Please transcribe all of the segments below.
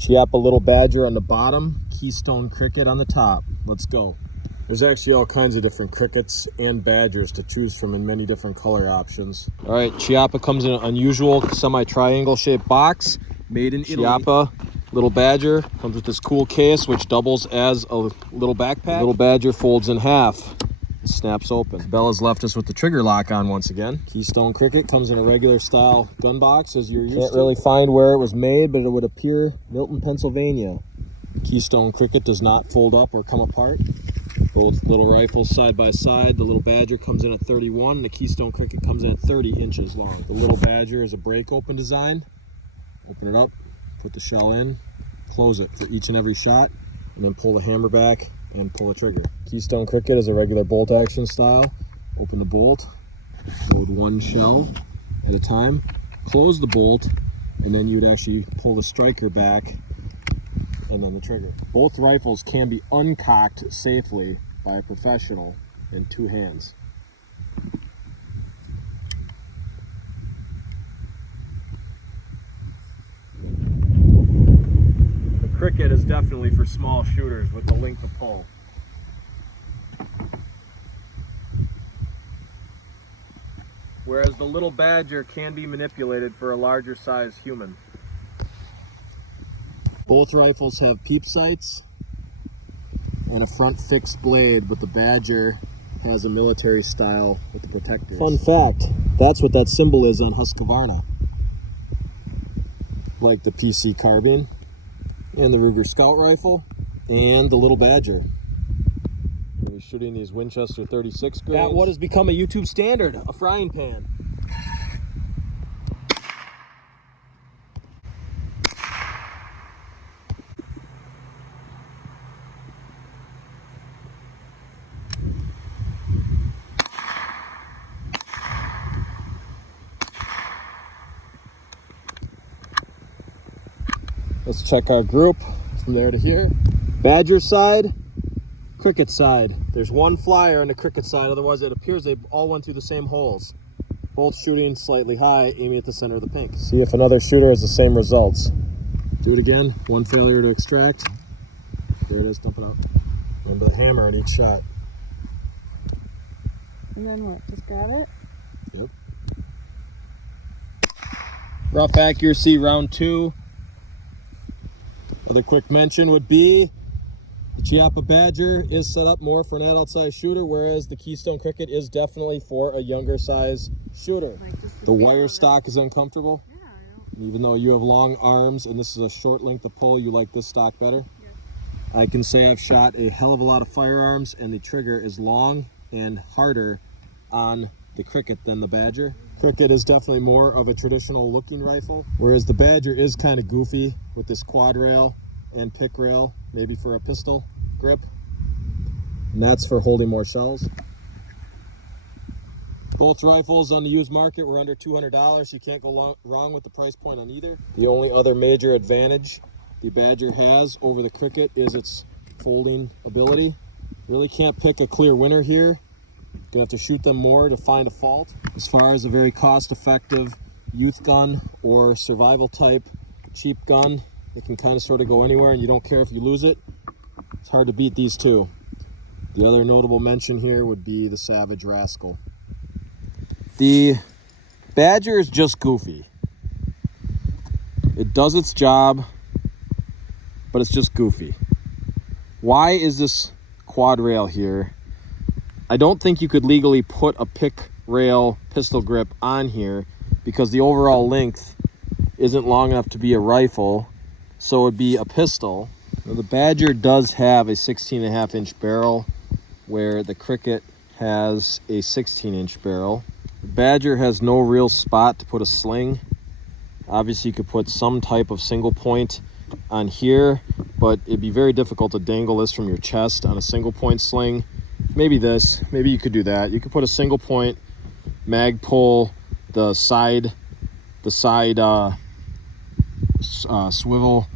Chiappa Little Badger on the bottom, Keystone Cricket on the top. Let's go. There's actually all kinds of different crickets and badgers to choose from in many different color options. All right, Chiappa comes in an unusual semi-triangle shaped box. Made in Chiappa Little Badger comes with this cool case which doubles as a little backpack. The Little Badger folds in half. Snaps open. Bella's left us with the trigger lock on once again. Keystone Cricket comes in a regular style gun box as you're used to. Can't really find where it was made, but it would appear Milton, Pennsylvania. Keystone Cricket does not fold up or come apart. Both little rifles side by side. The Little Badger comes in at 31 and the Keystone Cricket comes in at 30 inches long. The Little Badger is a break open design. Open it up, put the shell in, close it for each and every shot, and then pull the hammer back and pull the trigger. Keystone Cricket is a regular bolt action style. Open the bolt, load one shell at a time, close the bolt, and then you'd actually pull the striker back and then the trigger. Both rifles can be uncocked safely by a professional in two hands. Cricket is definitely for small shooters with the length of pull. Whereas the Little Badger can be manipulated for a larger size human. Both rifles have peep sights and a front fixed blade, but the Badger has a military style with the protectors. Fun fact, that's what that symbol is on Husqvarna. Like the PC carbine, and the Ruger Scout rifle, and the Little Badger. We're shooting these Winchester 36 grains. At what has become a YouTube standard, a frying pan. Let's check our group from there to here. Badger side, Cricket side. There's one flyer on the Cricket side, otherwise it appears they all went through the same holes. Both shooting slightly high, aiming at the center of the pink. See if another shooter has the same results. Do it again, one failure to extract. There it is, dump it out. And the hammer at each shot. And then what, just grab it? Yep. Rough accuracy, round 2. Other quick mention would be the Chiappa Badger is set up more for an adult size shooter, whereas the Keystone Cricket is definitely for a younger size shooter. Like the wire stock is uncomfortable. Yeah, I know. Even though you have long arms and this is a short length of pull, you like this stock better? Yes. I can say I've shot a hell of a lot of firearms and the trigger is long and harder on the Cricket than the Badger. Cricket is definitely more of a traditional looking rifle, whereas the Badger is kind of goofy with this quad rail and pick rail, maybe for a pistol grip, and that's for holding more shells. Both rifles on the used market were under $200. You can't go wrong with the price point on either. The only other major advantage the Badger has over the Cricket is its folding ability. Really can't pick a clear winner here. Gonna have to shoot them more to find a fault. As far as a very cost-effective youth gun or survival type cheap gun, it can kind of sort of go anywhere and you don't care if you lose it. It's hard to beat these two. The other notable mention here would be the Savage Rascal. The Badger is just goofy. It does its job, but it's just goofy. Why is this quad rail here? I don't think you could legally put a pick rail pistol grip on here because the overall length isn't long enough to be a rifle, so it would be a pistol. Now, the Badger does have a 16.5 inch barrel where the Cricket has a 16 inch barrel. The Badger has no real spot to put a sling. Obviously you could put some type of single point on here, but it'd be very difficult to dangle this from your chest on a single point sling. Maybe this, maybe you could do that. You could put a single point, mag pull the side swivel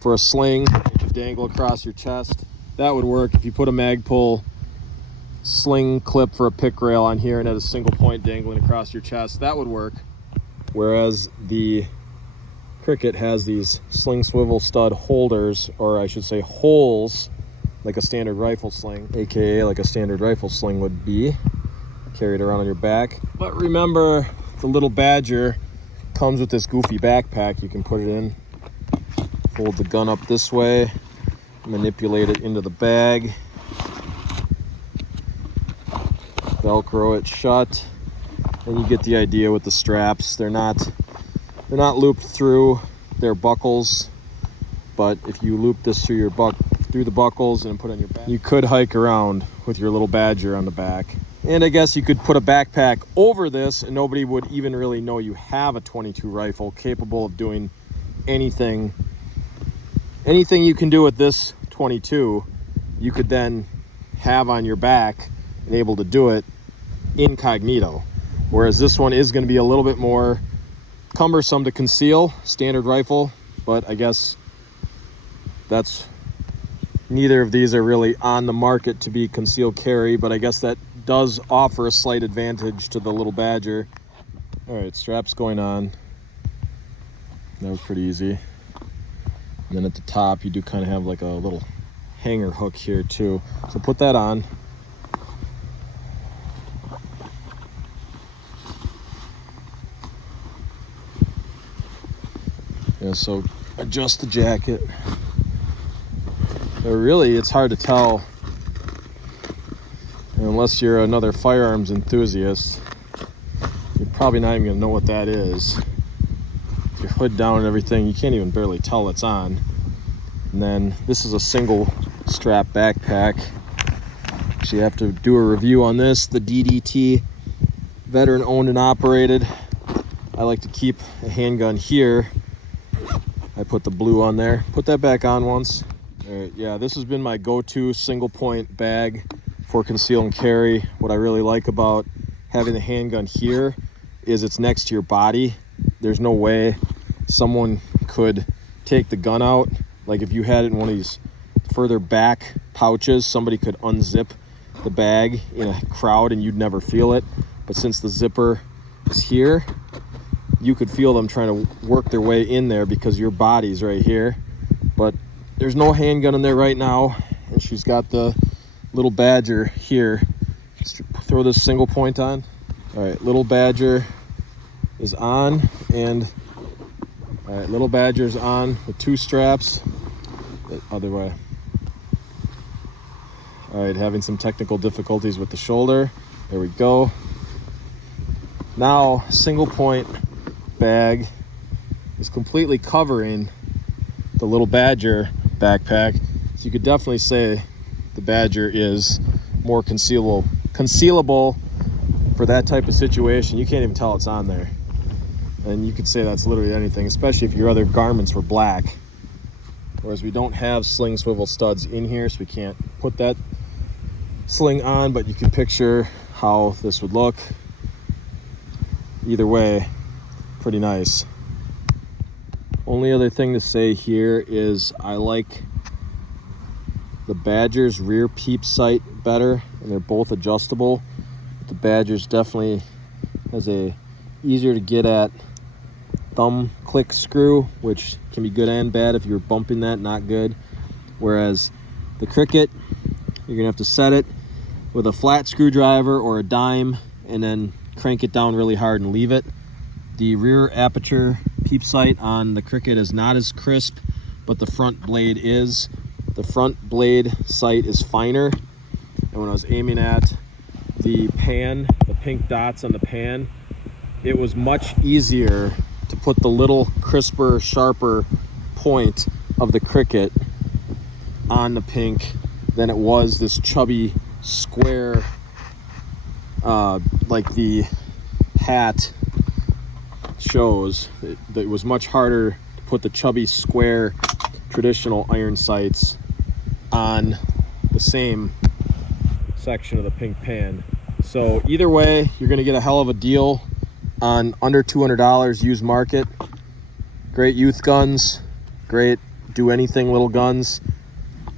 for a sling, dangle across your chest. That would work. If you put a mag pull sling clip for a pick rail on here and had a single point dangling across your chest, that would work. Whereas the Cricket has these sling swivel stud holders, or I should say holes, like a standard rifle sling, aka like a standard rifle sling would be, carried around on your back. But remember, the little Badger comes with this goofy backpack. You can put it in, hold the gun up this way, manipulate it into the bag, Velcro it shut, and you get the idea with the straps. They're not looped through, they're buckles, but if you loop this through through the buckles and put it on your back, you could hike around with your little Badger on the back. And I guess you could put a backpack over this and nobody would even really know you have a .22 rifle capable of doing anything you can do with this .22, you could then have on your back and able to do it incognito. Whereas this one is going to be a little bit more cumbersome to conceal, standard rifle, but I guess neither of these are really on the market to be concealed carry, but I guess that does offer a slight advantage to the little Badger. All right, straps going on. That was pretty easy. And then at the top, you do kind of have like a little hanger hook here too. So put that on. Yeah, so adjust the jacket. But really, it's hard to tell unless you're another firearms enthusiast. You're probably not even gonna know what that is. With your hood down and everything, you can't even barely tell it's on. And then this is a single strap backpack. So you have to do a review on this. The DDT, veteran owned and operated. I like to keep a handgun here. I put the blue on there. Put that back on once. All right, yeah, this has been my go-to single point bag for conceal and carry. What I really like about having the handgun here is it's next to your body. There's no way someone could take the gun out. Like if you had it in one of these further back pouches, somebody could unzip the bag in a crowd and you'd never feel it. But since the zipper is here, you could feel them trying to work their way in there because your body's right here. But there's no handgun in there right now, and she's got the little Badger here. Just throw this single point on. All right, little Badger is on, and all right, little Badger's on with two straps. The other way. All right, having some technical difficulties with the shoulder. There we go. Now, single point bag is completely covering the little Badger backpack. So you could definitely say the Badger is more concealable for that type of situation. You can't even tell it's on there. And you could say that's literally anything, especially if your other garments were black. Whereas we don't have sling swivel studs in here, so we can't put that sling on, but you can picture how this would look. Either way, pretty nice. Only other thing to say here is I like the Badger's rear peep sight better, and they're both adjustable. The Badger's definitely has a easier to get at thumb click screw, which can be good and bad. If you're bumping that, not good. Whereas the Cricket, you're gonna have to set it with a flat screwdriver or a dime and then crank it down really hard and leave it. The rear aperture peep sight on the Cricket is not as crisp, but the front blade is. The front blade sight is finer, and when I was aiming at the pan, the pink dots on the pan, it was much easier to put the little crisper, sharper point of the Cricket on the pink than it was this chubby square, like the hat shows. It was much harder to put the chubby square traditional iron sights on the same section of the pink pan. So either way, you're gonna get a hell of a deal on under $200 used market. Great youth guns, great do anything little guns,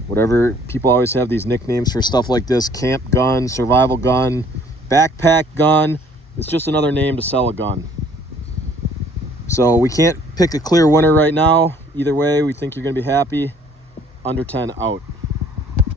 whatever. People always have these nicknames for stuff like this: camp gun, survival gun, backpack gun. It's just another name to sell a gun. So we can't pick a clear winner right now. Either way, we think you're going to be happy. Under 10 out.